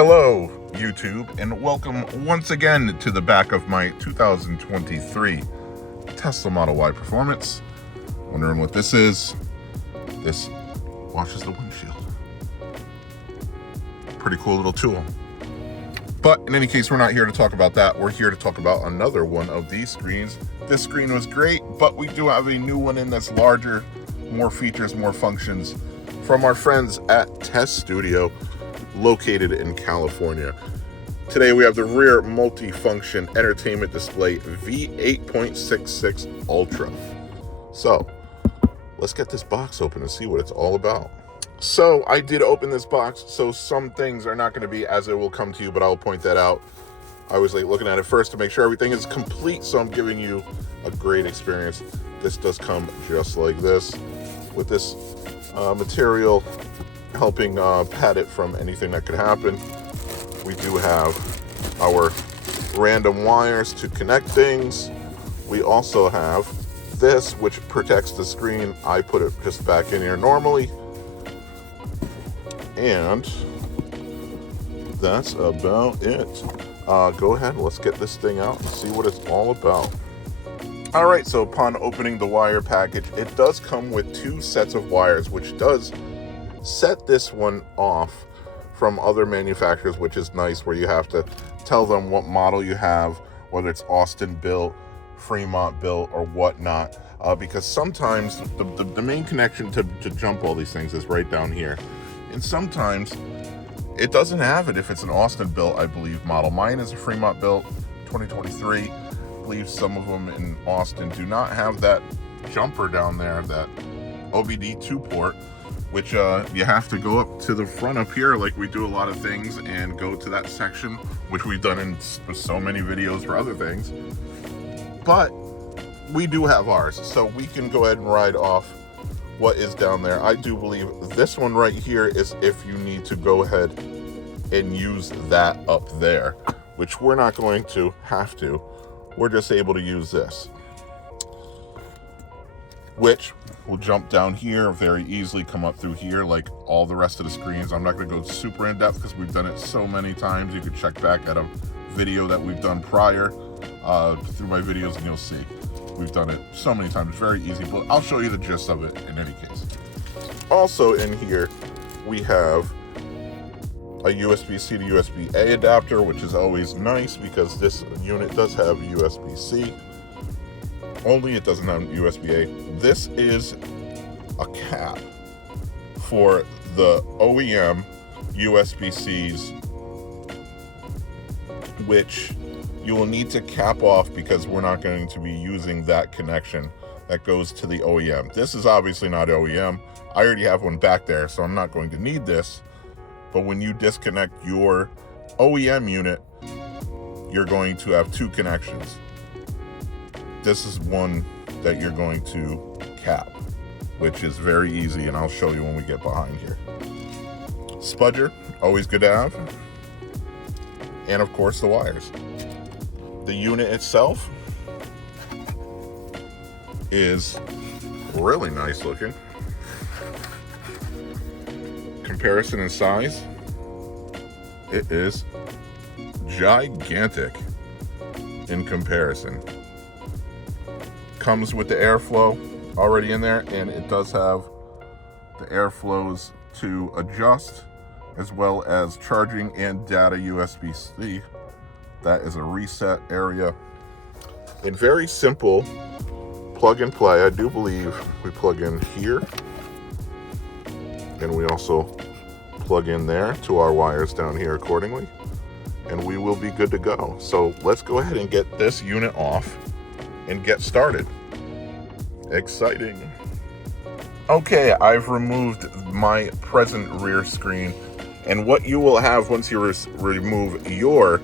Hello, YouTube, and welcome once again to the back of my 2023 Tesla Model Y Performance. Wondering what this is? This washes the windshield. Pretty cool little tool. But in any case, we're not here to talk about that. We're here to talk about another one of these screens. This screen was great, but we do have a new one in that's larger, more features, more functions, from our friends at Tesstudio, located in California. Today we have the rear multi-function entertainment display V8.66 Ultra. So let's get this box open and see what it's all about. So I did open this box, so some things are not going to be as it will come to you, but I'll point that out. I was looking at it first to make sure everything is complete, so I'm giving you a great experience. This does come just like this, with this material helping pad it from anything that could happen. We do have our random wires to connect things. We also have this, which protects the screen. I put it just back in here normally. And that's about it. Go ahead, let's get this thing out and see what it's all about. All right, so upon opening the wire package, it does come with two sets of wires, which does set this one off from other manufacturers, which is nice, where you have to tell them what model you have, whether it's Austin built, Fremont built, or whatnot, because sometimes the main connection to jump all these things is right down here, and sometimes it doesn't have it if it's an Austin built, I believe, model. Mine is a Fremont built 2023. I believe some of them in Austin do not have that jumper down there, that OBD2 port, which you have to go up to the front up here like we do a lot of things and go to that section, which we've done in so many videos for other things. But we do have ours, so we can go ahead and ride off what is down there. I do believe this one right here is if you need to go ahead and use that up there, which we're not going to have to. We're just able to use this, which will jump down here very easily, come up through here like all the rest of the screens. I'm not going to go super in depth because we've done it so many times. You can check back at a video that we've done prior through my videos and you'll see we've done it so many times. Very easy, but I'll show you the gist of it in any case. Also in here we have a USB-C to USB-A adapter, which is always nice because this unit does have USB-C. Only it doesn't have USB-A. This is a cap for the OEM USB-Cs, which you will need to cap off because we're not going to be using that connection that goes to the OEM. This is obviously not OEM. I already have one back there, so I'm not going to need this. But when you disconnect your OEM unit, you're going to have two connections. This is one that you're going to cap, which is very easy, and I'll show you when we get behind here. Spudger, always good to have. And of course the wires. The unit itself is really nice looking. Comparison in size, it is gigantic in comparison. Comes with the airflow already in there, and it does have the airflows to adjust, as well as charging and data USB-C. That is a reset area. And very simple plug and play. I do believe we plug in here, and we also plug in there to our wires down here accordingly, and we will be good to go. So let's go ahead and get this unit off and get started. Exciting. Okay, I've removed my present rear screen, and what you will have once you remove your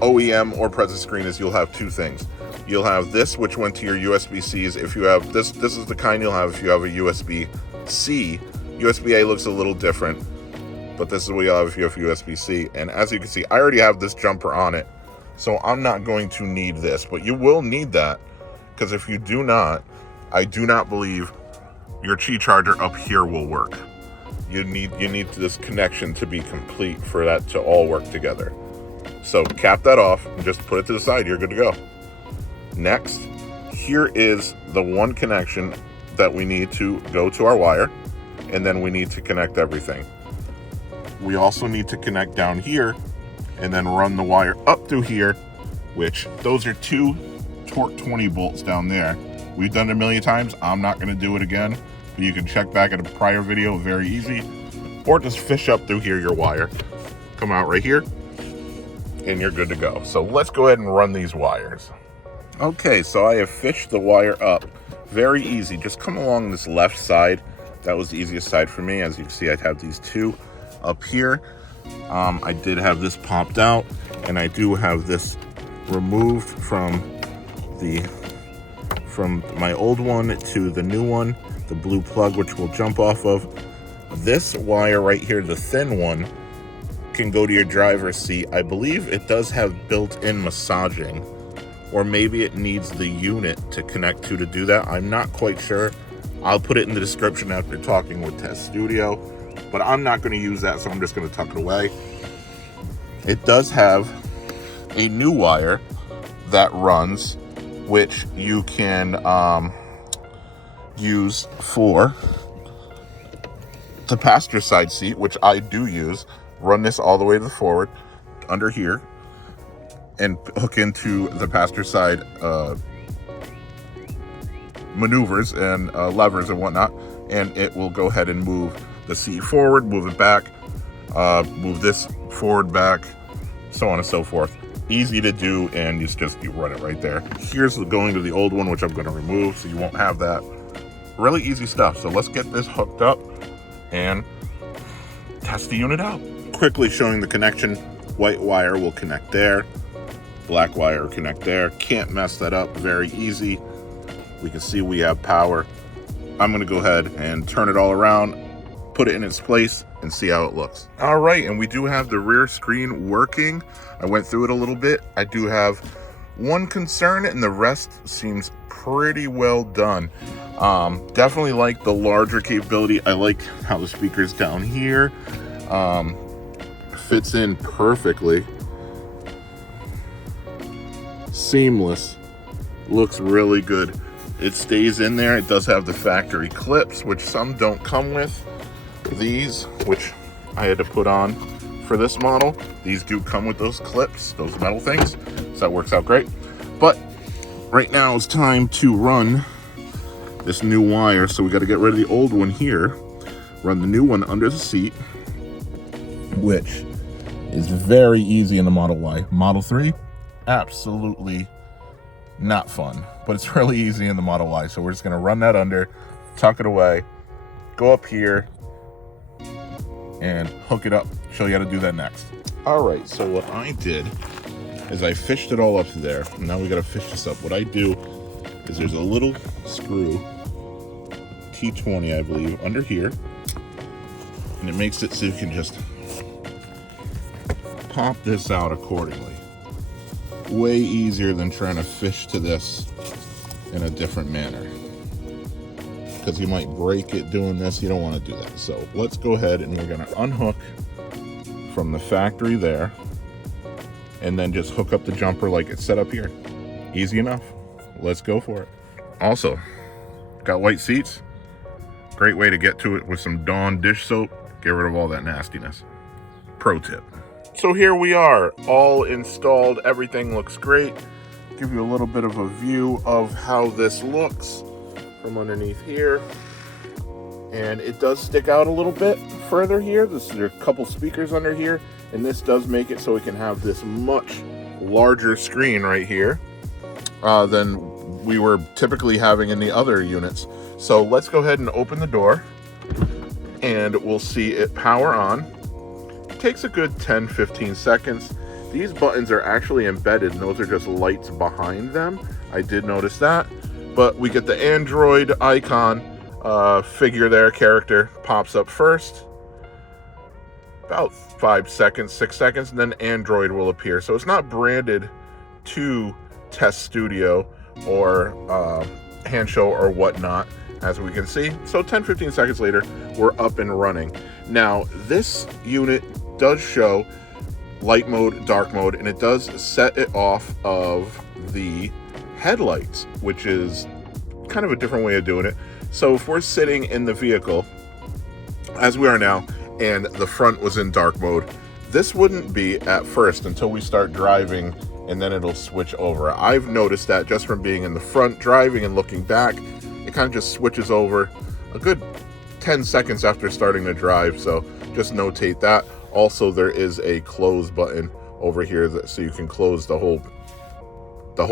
OEM or present screen is you'll have two things. You'll have this, which went to your USB-Cs. If you have this is the kind you'll have if you have a USB-C. USB-A looks a little different, but this is what you'll have if you have USB-C. And as you can see, I already have this jumper on it, so I'm not going to need this, but you will need that, because if you do not, I do not believe your Qi charger up here will work. You need this connection to be complete for that to all work together. So cap that off and just put it to the side. You're good to go. Next, here is the one connection that we need to go to our wire, and then we need to connect everything. We also need to connect down here and then run the wire up through here, which those are 2 torque 20 bolts down there. We've done it a million times. I'm not going to do it again, but you can check back at a prior video, very easy. Or just fish up through here your wire. Come out right here, and you're good to go. So let's go ahead and run these wires. Okay, so I have fished the wire up. Very easy. Just come along this left side. That was the easiest side for me. As you can see, I have these 2 up here. I did have this popped out, and I do have this removed from my old one to the new one, the blue plug, which we'll jump off of. This wire right here, the thin one, can go to your driver's seat. I believe it does have built-in massaging, or maybe it needs the unit to connect to do that. I'm not quite sure. I'll put it in the description after talking with Tesstudio, but I'm not going to use that, so I'm just going to tuck it away. It does have a new wire that runs, which you can use for the passenger side seat, which I do use. Run this all the way to the forward under here and hook into the passenger side maneuvers and levers and whatnot, and it will go ahead and move the seat forward, move it back, move this forward, back, so on and so forth. Easy to do, and you run it right there. Here's going to the old one, which I'm going to remove, so you won't have that. Really easy stuff. So let's get this hooked up and test the unit out. Quickly showing the connection. White wire will connect there. Black wire will connect there. Can't mess that up. Very easy. We can see we have power. I'm going to go ahead and turn it all around, put it in its place, and see how it looks. All right, and we do have the rear screen working. I went through it a little bit. I do have one concern, and the rest seems pretty well done. Definitely like the larger capability. I like how the speaker's down here. Fits in perfectly. Seamless. Looks really good. It stays in there. It does have the factory clips, which some don't come with. These, which I had to put on for this model, these do come with those clips, those metal things, so that works out great. But right now it's time to run this new wire, so we got to get rid of the old one here, run the new one under the seat, which is very easy in the Model Y. Model 3, absolutely not fun, but it's really easy in the Model Y. So we're just going to run that under, tuck it away, go up here, and hook it up. Show you how to do that next. All right, so what I did is I fished it all up to there. Now we got to fish this up. What I do is there's a little screw, T20 I believe, under here, and it makes it so you can just pop this out accordingly. Way easier than trying to fish to this in a different manner, because you might break it doing this. You don't want to do that. So let's go ahead and we're going to unhook from the factory there, and then just hook up the jumper like it's set up here. Easy enough. Let's go for it. Also, got white seats. Great way to get to it with some Dawn dish soap. Get rid of all that nastiness. Pro tip. So here we are, all installed. Everything looks great. Give you a little bit of a view of how this looks from underneath here. And it does stick out a little bit further here. There's a couple speakers under here, and this does make it so we can have this much larger screen right here than we were typically having in the other units. So let's go ahead and open the door, and we'll see it power on. It takes a good 10-15 seconds. These buttons are actually embedded, and those are just lights behind them. I did notice that. But we get the Android icon figure there, character pops up first. About 5 seconds, 6 seconds, and then Android will appear. So it's not branded to Tesstudio or Handshow or whatnot. as we can see. So 10-15 seconds later, we're up and running. Now, this unit does show light mode, dark mode, and it does set it off of the headlights, which is kind of a different way of doing it. So if we're sitting in the vehicle, as we are now, and the front was in dark mode, this wouldn't be at first until we start driving, and then it'll switch over. I've noticed that just from being in the front driving and looking back, it kind of just switches over a good 10 seconds after starting to drive. So just notate that. Also, there is a close button over here so you can close the whole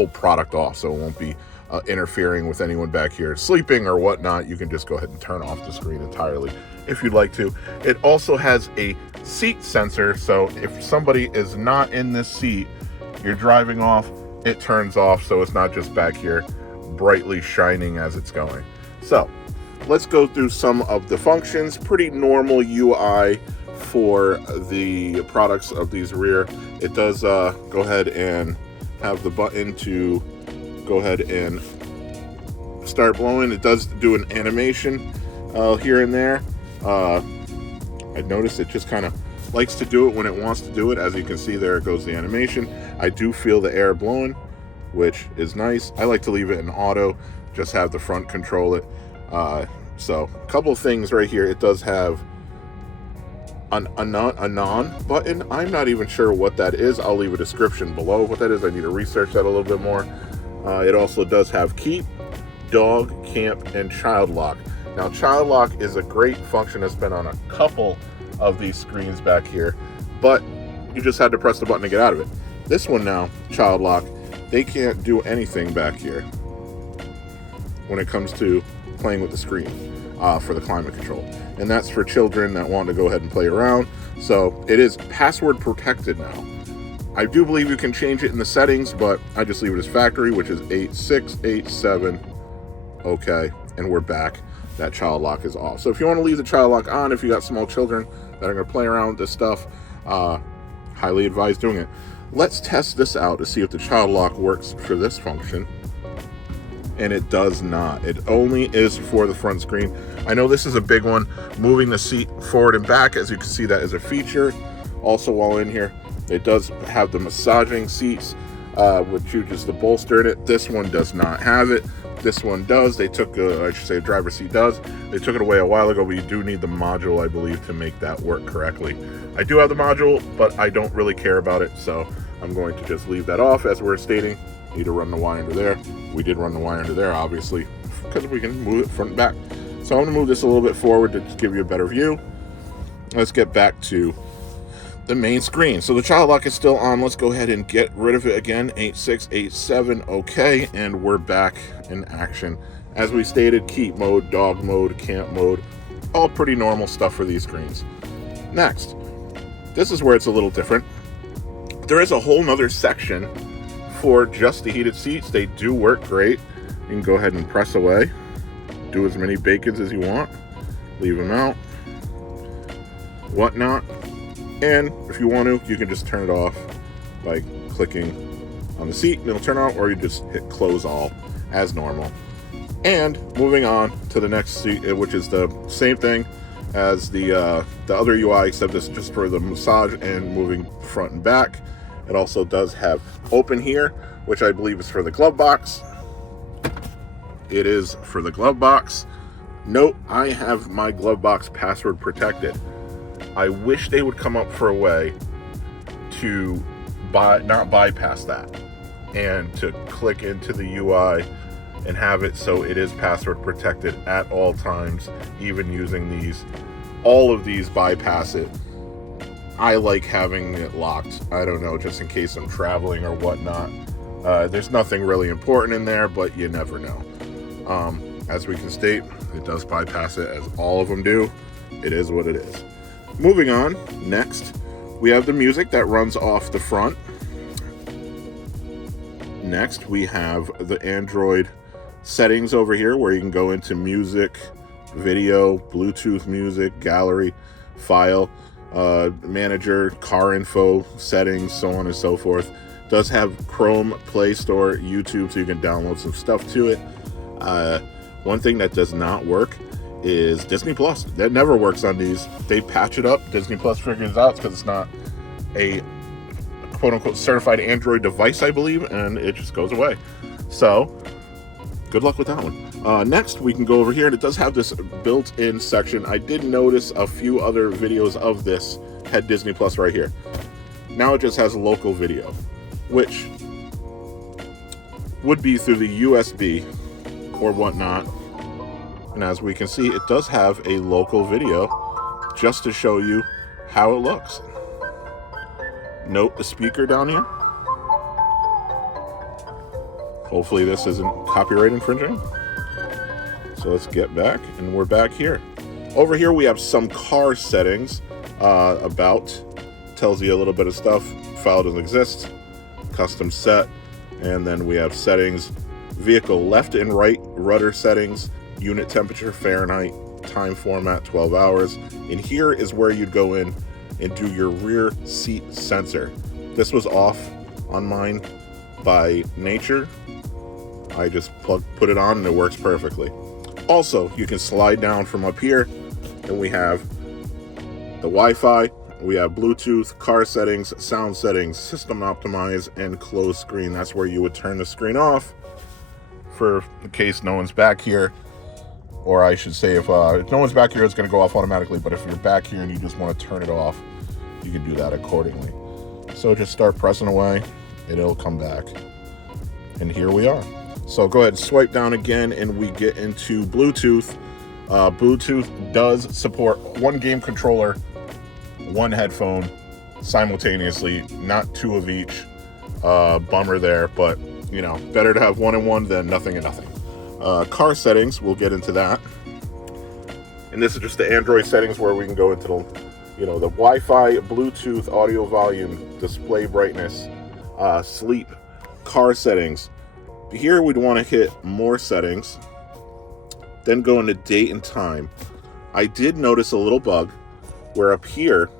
product off, so it won't be interfering with anyone back here sleeping or whatnot. You can just go ahead and turn off the screen entirely if you'd like to. It also has a seat sensor, so if somebody is not in this seat, you're driving off, it turns off, so it's not just back here brightly shining as it's going. So let's go through some of the functions. Pretty normal UI for the products of these rear. It does go ahead and have the button to go ahead and start blowing. It does do an animation here and there. I noticed it just kind of likes to do it when it wants to do it. As you can see, there goes the animation. I do feel the air blowing, which is nice. I like to leave it in auto, just have the front control it. So a couple things right here. It does have a non button. I'm not even sure what that is. I'll leave a description below what that is. I need to research that a little bit more. It also does have keep, dog, camp, and child lock. Now, child lock is a great function that's been on a couple of these screens back here, but you just had to press the button to get out of it. This one now, child lock, they can't do anything back here when it comes to playing with the screen for the climate control. And that's for children that want to go ahead and play around. So it is password protected now. I do believe you can change it in the settings, but I just leave it as factory, which is 8687. Okay, and we're back. That child lock is off. So if you want to leave the child lock on, if you got small children that are going to play around with this stuff, highly advise doing it. Let's test this out to see if the child lock works for this function. And it does not. It only is for the front screen. I know this is a big one. Moving the seat forward and back, as you can see, that is a feature. Also, while in here, it does have the massaging seats, which uses the bolster in it. This one does not have it. This one does. They took, I should say, a driver's seat does. They took it away a while ago, but you do need the module, I believe, to make that work correctly. I do have the module, but I don't really care about it, so I'm going to just leave that off. As we're stating, need to run the wire under there. We did run the wire under there, obviously, because we can move it front and back. So I'm going to move this a little bit forward to give you a better view. Let's get back to the main screen. So the child lock is still on. Let's go ahead and get rid of it again. 8687. Okay, and we're back in action. As we stated, keep mode, dog mode, camp mode, all pretty normal stuff for these screens. Next, this is where it's a little different. There is a whole nother section for just the heated seats. They do work great. You can go ahead and press away, do as many bacons as you want, leave them out, whatnot. And if you want to, you can just turn it off by clicking on the seat and it'll turn on, or you just hit close all as normal. And moving on to the next seat, which is the same thing as the other UI, except it's just for the massage and moving front and back. It also does have open here, which I believe is for the glove box. It is for the glove box. Note, I have my glove box password protected. I wish they would come up for a way to not bypass that and to click into the UI and have it so it is password protected at all times, even using these. All of these bypass it. I like having it locked. I don't know, just in case I'm traveling or whatnot. There's nothing really important in there, but you never know. As we can state, it does bypass it, as all of them do. It is what it is. Moving on, next, we have the music that runs off the front. Next, we have the Android settings over here where you can go into music, video, Bluetooth music, gallery, file, manager, car info, settings, so on and so forth. Does have Chrome, Play Store, YouTube, so you can download some stuff to it. One thing that does not work is Disney Plus. That never works on these. They patch it up. Disney Plus figures it out because it's not a quote-unquote certified Android device, I believe, and it just goes away. So good luck with that one. Next, we can go over here, and it does have this built-in section. I did notice a few other videos of this had Disney Plus right here. Now it just has local video, which would be through the USB or whatnot. And as we can see, it does have a local video just to show you how it looks. Note the speaker down here. Hopefully this isn't copyright infringing. So let's get back, and we're back here. Over here we have some car settings. About, tells you a little bit of stuff. File doesn't exist. Custom set. And then we have settings. Vehicle left and right rudder settings. Unit temperature, Fahrenheit, time format, 12 hours. And here is where you'd go in and do your rear seat sensor. This was off on mine by nature. I just put it on and it works perfectly. Also, you can slide down from up here and we have the Wi-Fi, we have Bluetooth, car settings, sound settings, system optimize, and close screen. That's where you would turn the screen off for in case no one's back here. Or I should say, if no one's back here, it's going to go off automatically. But if you're back here and you just want to turn it off, you can do that accordingly. So just start pressing away, and it'll come back. And here we are. So go ahead and swipe down again, and we get into Bluetooth. Bluetooth does support one game controller, one headphone simultaneously, not two of each. Bummer there, but you know, better to have one and one than nothing and nothing. Car settings, we'll get into that. And this is just the Android settings where we can go into the, you know, the Wi-Fi, Bluetooth, audio volume, display brightness, sleep, car settings. Here we'd want to hit more settings, then go into date and time. I did notice a little bug where up here,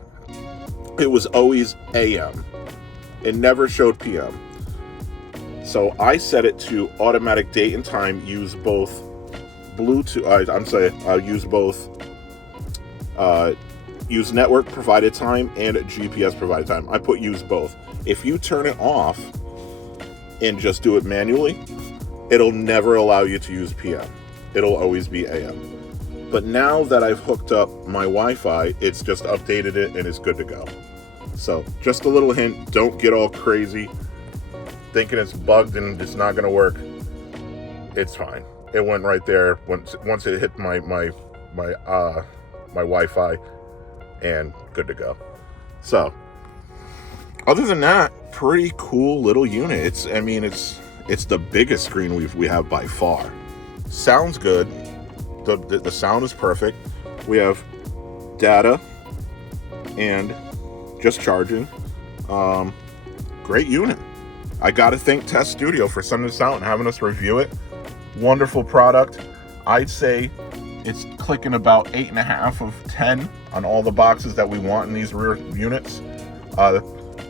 it was always AM. It never showed PM. So I set it to automatic date and time, use both Bluetooth, use network provided time and GPS provided time. I put use both. If you turn it off and just do it manually, it'll never allow you to use PM. It'll always be AM. But now that I've hooked up my Wi-Fi, it's just updated it and it's good to go. So just a little hint, don't get all crazy thinking it's bugged and it's not going to work. It's fine. It went right there once it hit my Wi-Fi, and good to go. So other than that, pretty cool little unit. It's the biggest screen we have by far. Sounds good. The sound is perfect. We have data and just charging. Great unit. I gotta thank Tesstudio for sending this out and having us review it. Wonderful product. I'd say it's clicking about 8.5 of 10 on all the boxes that we want in these rear units.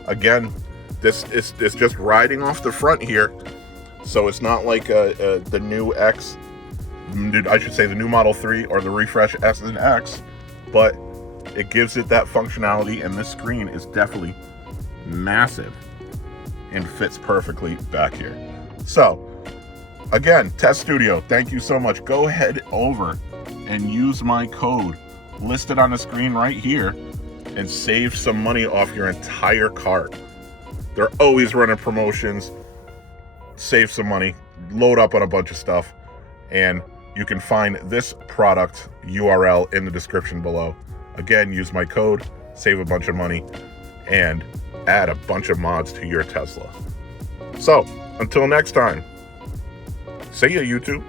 Again, this is just riding off the front here, so it's not like the new X. I should say the new Model 3 or the refresh S and X, but it gives it that functionality, and this screen is definitely massive and fits perfectly back here. So again, Tesstudio, thank you so much. Go ahead over and use my code listed on the screen right here and save some money off your entire cart. They're always running promotions. Save some money, load up on a bunch of stuff, and you can find this product URL in the description below. Again, use my code, save a bunch of money, and add a bunch of mods to your Tesla. So, until next time, see ya, YouTube.